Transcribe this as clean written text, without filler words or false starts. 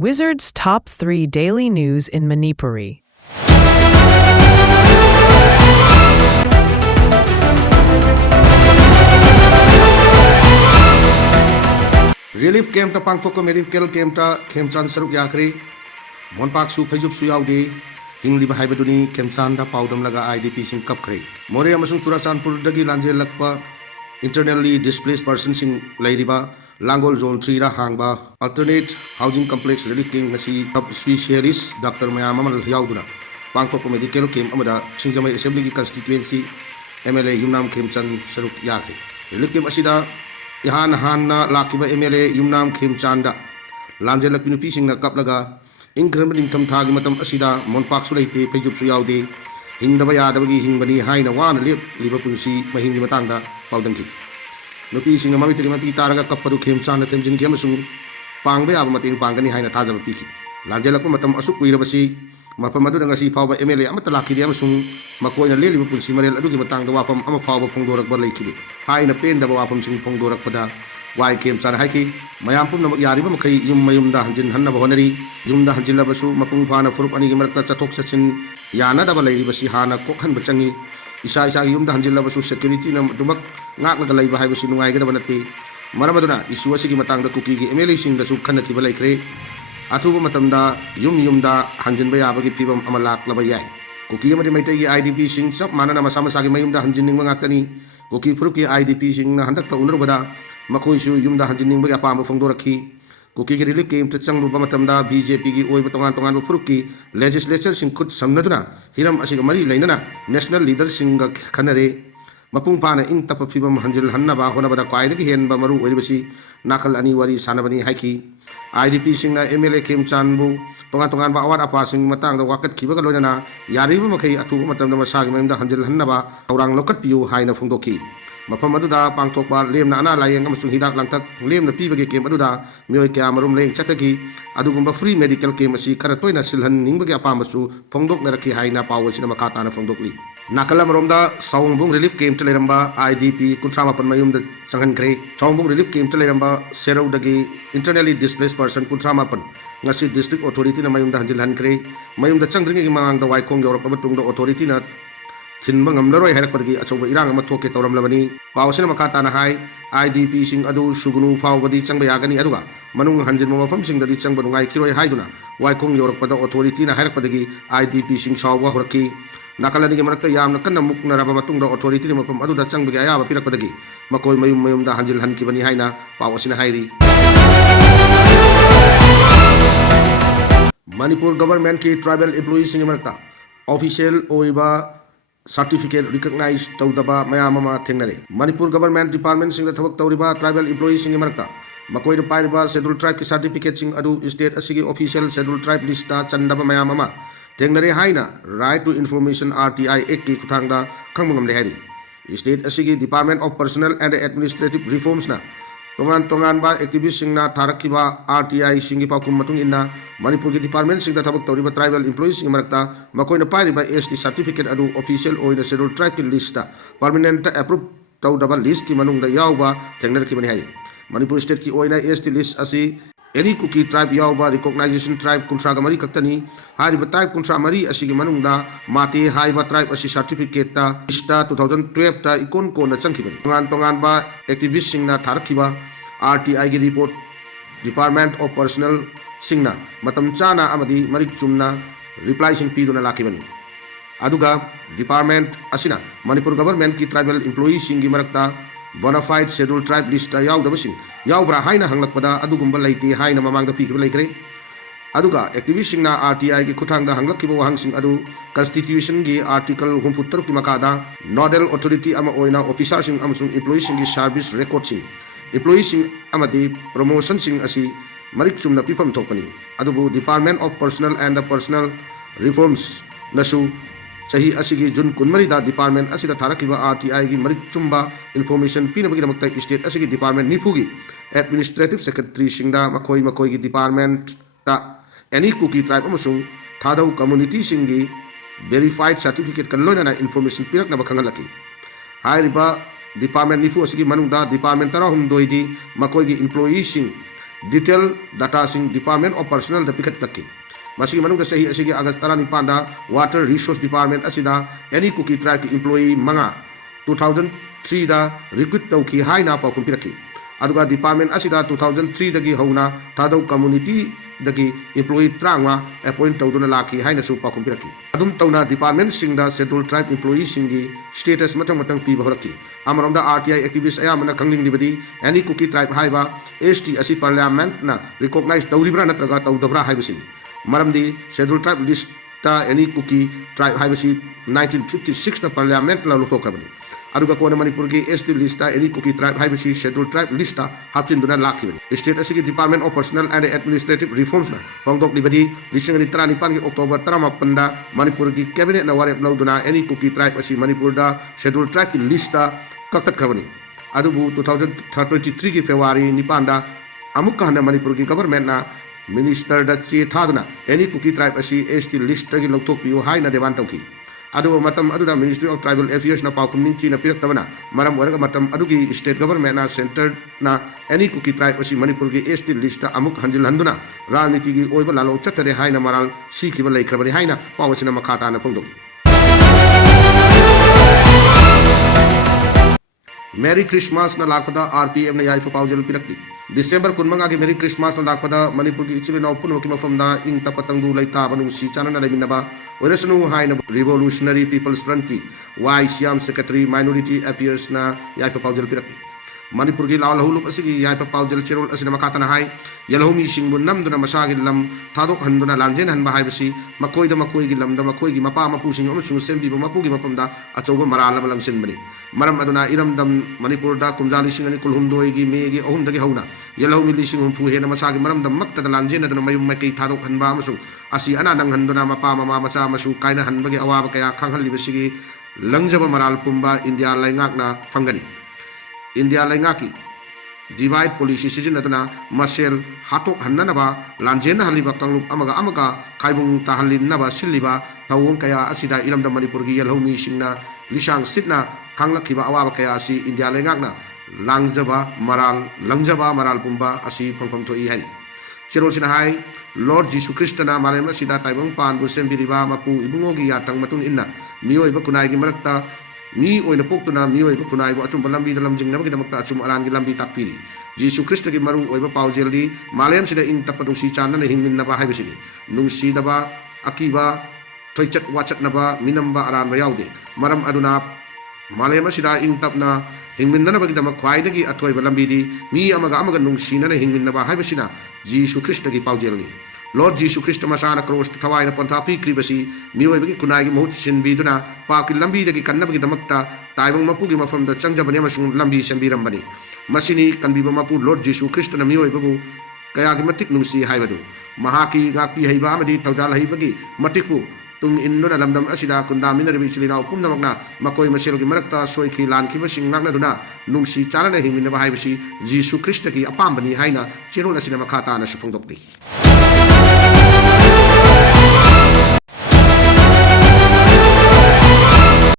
Wizard's Top 3 Daily News in Manipuri. Relief camp ta pangthok ko medical camp ta khemchan saruk yakri monpak su phaijup su yaudi hingli ba haibaduni khemchan da paudam laga IDP sing kap khre more amasung Churachandpur dagi lanje lakpa internally displaced person sing lairiba Langol zone 3 ra hangba alternate housing complex relief camp ngasi top specialist Dr. Mayamal yauduna pangthok ko medical camp amada singjamai assembly ki constituency MLA Yumnam Khemchan saruk yakri relief camp asida Ihan Hanna Lakiba MLA Yumnam Khemchanda Lanjela Pinupi Sing na Kaplaga Incrementing Tam Tagi Matam Asida Monpak Sulate Pejup Suyaude Hindabaya Dabagi Hingbani Haina Wan Lip Liverpoolsi Mahing Matanda Paudanki Nupi Sing Mamiti Mapi Taraga Kapadu Khemchanda Temjin Kemasung Pangbe Abamating Pangani Haina Taja Piki Lanjela Matam Asuk Wirabasi Mapamadu Ngasi Power MLA Amatalaki Diamasung Makoina Liverpool Simarel Adugi Matanga Wapam Amapawa Pondorak Balaki Haina Pen the Wapam Sing Pondorak Pada Why came San Haki Mayampum Yariba Makai Yum Mayumda Hanjin Hanna Honari Yumda Hanjila Basu Mapung Pana Furup Ani Marta Chatok Sachin Yana Dabalay Basi Hana Kokan Bachangi Isa Yumda Hanjila Basu Security Dumak Nak the Laiba Habasinunga Gabanati Maramaduna Isuasiki Matanga Kuki MLA Sing the Sukanaki Balakre Atuba Matamda Yumda Hanjin Bayabagi Pibam Amalak Labayai Kuki Maitai IDP Sing Sap Manana Masamasaki Mayumda Hanjining Mangatani Kuki Pruki IDP Sing Handaka Unrubada Makoisu Yumda Hanjining Bagapam Fondoraki Kuki Relief came to Changu Bamatamda BJP Oibatongan Tongan Pruki legislature Sing Kut Samnaduna Hiram Asigamari Lainana National Leader Singa Kanare Mapung Pana in Tapapibam Hanjil Hanaba Honabada Kwaidaki Hen Bamaru Uribasi Nakal Aniwari Sanabani Haiki IDP Sing na MLA Khemchanbu Tongan Bawat Apa Sing Matang the Wakat Kibagalona Yariba Makai Atu Matam Masagi Manda Hanjil Hanaba Orang Lokat Piu Haina Fundoki Mapamaduda Pangtokba Lem Nana Layang Amasung Hidak Lantak Lem the Pibagi came Aduda Mioika Marum Laying Chataki Adugumba free medical came Asi Karatoina Silhan Ningbagi Apamasu Pongdok Naraki Haina Powers in Makatana Fondokli Nakala Maromda Saungbung relief came to Leramba IDP Kuntramapan Mayum the Sangan Grey Saungbung relief came to Leramba Serau Dagi internally displaced person Kuntramapan Ngasi district authority na Mayum the Hanjilhan Grey Mayum the Changring Mang the Waikong Europe Abatung the authority na Tinbangam Leroy Herpagi Achoba Irang Matoke Toram Lavani Pausin Makatana High IDP Sing Adu Sugunu Pawadi Changbayagani Aduga Manung Hanjin Mopam Sing the Changbungai Kiroi Haiduna Waikong Europe authority na Herpadagi IDP Sing Sawa Horaki Nakalani Marata Yam Nakana Mukna Rabamatung the authority Mopam Adu Changbaya Pirapadagi Makoi Mayum the Hanjil Hankibani Haina Pawasina Hairi Manipur government ki tribal employees in America official Oiba certificate recognized Taudaba Mayamama Tenere Manipur government department sing the Tawak Tauriba tribal employees in America Makoi the Pariba scheduled tribe ki certificate sing Adu state Asigi official scheduled tribe lista Chandaba Mayamama Tenere Haina right to information RTI Eki Kutanga Kangmungam Lehari state Asigi Department of Personnel and Administrative Reforms na Tongan ba activist sing na Tarakiba RTI singi pakum matung inna Manipur ki department sing da tabak tauriba tribal employees sing marakta makoi na pari ba ST certificate adu official o na scheduled tribe ki lista permanent approved tau double list ki manung da yaw ba tengner ki bani hai Manipur state ki oina ST list asi any kuki tribe yaw ba recognition tribe kunsa gamari kaktani hari ba tribe kunsa mari asi ki manung da mate hai ba tribe asi certificate ta lista 2012 ta ikon ko na changki bani tongan ba activist sing na Tarakiba RTI ki report Department of Personnel Singna Matam Chana Amadi Marik Chumna reply sing Piduna Lakibani Aduga Department Asina Manipur government ki tribal employees singi marakta bona fide scheduled tribe list yaw dabasing yaw bra haina hanglakpada adugumba laiti haina mamangda pikib laikre Aduga activist singna RTI ki kuthangda hanglakiba wahang sing adu constitution gi article 64 ki makada nodal authority ama oina officer sing amasung employees singi service record sing employees sing amadi promotion sing asi marik chumna pipam thokani adubu Department of Personnel and Personnel Reforms nasu sahi asigi June kunmari da department asida tharakiba RTI gi marik chumba information pinabagi damakta state asigi department nipugi administrative secretary singda makoi gi department ta any cookie tribe amasung thadau community singi verified certificate kan loina information pirak na bakhangalaki hairiba department nifu asigi manungda department tara humdoidi makoi gi employee sing detail data sing Department of Personnel da pikat lakki masigi manung da sahi asigi August 19 da Water Resource Department asida any cookie tribe employee manga 2003 da recruit tauki haina pa kumpiraki aduga department asida 2003 dagi hauna thadau community dagi employee tranga appoint tawduna laki haina su pa kumpiraki adum tawna department singda scheduled tribe employee singi status matang pi bahoraki amaramda RTI activist ayamana kangling dibadi any cookie tribe haiba ST asi parliament na recognize tawribra natraga tawdabra haibasini maramdi scheduled tribe list ta any cookie tribe haibasi 1956 na parliament la lutokrabani aduga ko na Manipur ki ST lista any cookie tribe haibasi scheduled tribe lista hapchinduna lakhiban state asigi Department of Personnel and Administrative Reforms na pangdok libadi lising ni 35 ki October 18 da Manipur ki cabinet na warep lauduna any cookie tribe asi Manipur da scheduled tribe lista kaktat krabani adubu 2023 ki February nipanda amukka na Manipur ki government na minister da che thaduna any cookie tribe asi ST list gi lokthok piu hai na devan tauki adu matam adu da Ministry of Tribal Affairs na paukumning chi na piraktabana maram oraga matam adu gi state government na center na any cookie tribe asi Manipur gi ST list amuk hanjil handuna raniti gi oiba lalo chatare hai na maral sikhiba laikhrabani hai na pawachina makhata na phongdogi Merry Christmas na lakpada RPM na yai paujal pirakti December kunmanga ki Merry Christmas na lakpada Manipur ki ichili na puno ki mafamda ing tapatangdu laita banu si chana na leminaba oresunu hai na Revolutionary People's Front ki YCM Secretary Minority Affairs na yai paujal pirakti Manipur ki law lahuluk asigi yai paujal cherol asina makata na hai yalhomi singbun namduna masagi lam thadok handuna lanjen han bahai basi makoi da makoi gi lam da makoi gi mapa mapu sing amu sembi ba mapu gi mapamda achoba marala malangsen bani maram aduna iram dam Manipur da kumjali sing ani kulhumdoi gi me gi ahum da gi hauna yalhomi lising humpu he na masagi maram dam makta da lanjen aduna mayum makai thadok han ba amu asi ana nang handuna mapa mama macha masu kaina han bagi awaba kaya khanghal libasi gi langjaba maral pumba India laingak na phangani India laingaki divide policy sizinatuna masel hatok hannanaba lanjena haliba kanglup amaga kaibung tahalin siliba tawong kaya asida iram da Manipur gi yalhomi singna lisang sitna kanglakhiba awaba kaya asi India lengakna langjaba maral pumba asi phangpham thoi hai chirol sina hai Lord Jesus Christ na malem asida taibong pan bu sembiriba mapu ibungo gi yatang matun inna miyoi ba kunai gi marakta mi oina poktuna mi oiba kunai bo achum lambi da lamjing nabagi damakta achum aran gi lambi takpiri Jesu Christ gi maru oiba paujel di malem sida in tapatu si chana na hingmin na ba haibisini nung si daba akiba thoichat wachat na ba minamba aran ba yaude maram aduna malem sida in tapna hingmin na bagi damak khwai dagi athoi ba lambi di mi amaga nung si na hingmin na ba haibisina Jesu Christ gi paujel ni Lord Jesus Christ masana cross thawai na panthapi kribasi mioi bagi kunai gi mohut sin biduna pa ki lambi dagi kanna bagi damakta taibang mapu gi mafam da changjabani masung lambi sembiram bani masini kanbiba mapu Lord Jesus Christ na mioi babu kaya gi matik nungsi haibadu mahaki gapi haiba amadi tawdal haibagi matikpu tung inno na lamdam asida kundamina ribi chilina upum namakna makoi masel gi marakta soi ki lan ki basing ngakna duna nungsi chana na hingmin na haibasi Jesus Christ ki apam bani haina chirol asina makhata na supongdokdi